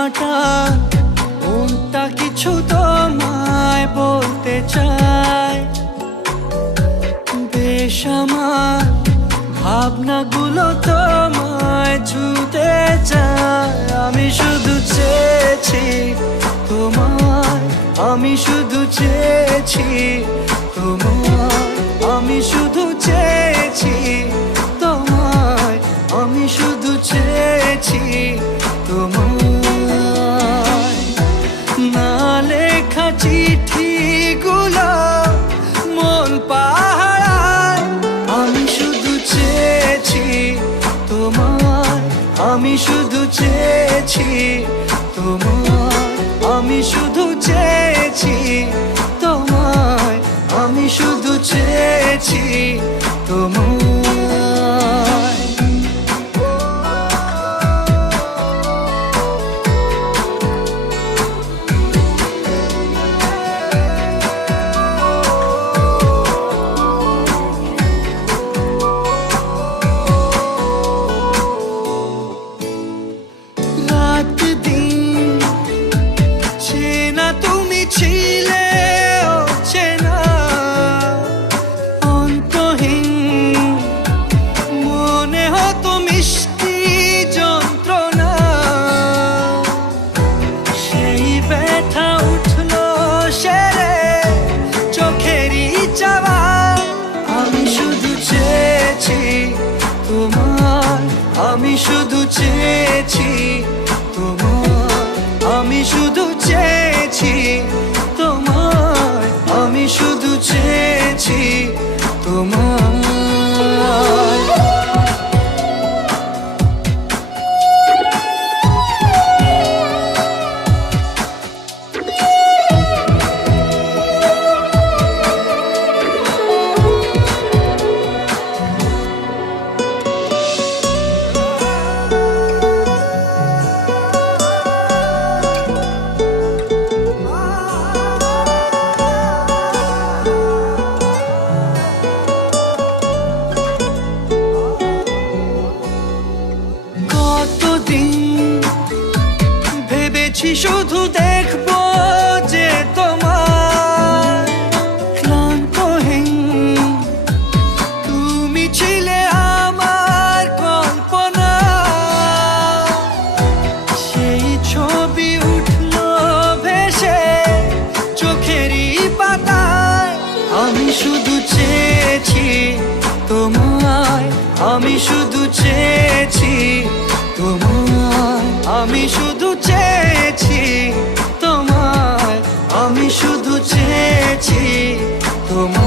হঠাৎ মনটা কিছু তোমায় বলতে চায়। বেশ আমার ভাবনাগুলো তোমায় ছুতে চায়। আমি শুধু চেয়েছি তোমায়, আমি শুধু চেয়েছি তোমায়, আমি শুধু চেয়েছি তোমায়, আমি শুধু চেয়েছি তোমায়। না লেখা চিঠিগুলো মন পাহারায়। আমি শুধু চেয়েছি তোমায়, আমি শুধু চেয়েছি তোমায়, আমি শুধু চেয়েছি তোমায়, আমি শুধু চেয়েছি তোমায়। রাত দিন চেনা তুমি ছিলে অচেনা, অন্তহীন মনে হতো মিষ্টি যন্ত্রণা। সেই ব্যথা উঠলো সেরে চোখেরই চাওয়া। আমি শুধু চেয়েছি তোমার, আমি শুধু চেয়েছি তোমার, আমি শুধু চেয়েছি তোমার, আমি শুধু চেয়েছি তোমার। ভেবেছি শুধু দেখবো যে তোমার ক্লান্তহীন তুমি ছিলে আমার কল্পনা। সেই ছবি উঠলো ভেসে চোখেরই পাতায়। আমি শুধু চেয়েছি তোমায়, আমি শুধু চেয়েছি তোমায়, আমি শুধু চেয়েছি তোমায়, আমি শুধু চেয়েছি তোমায়।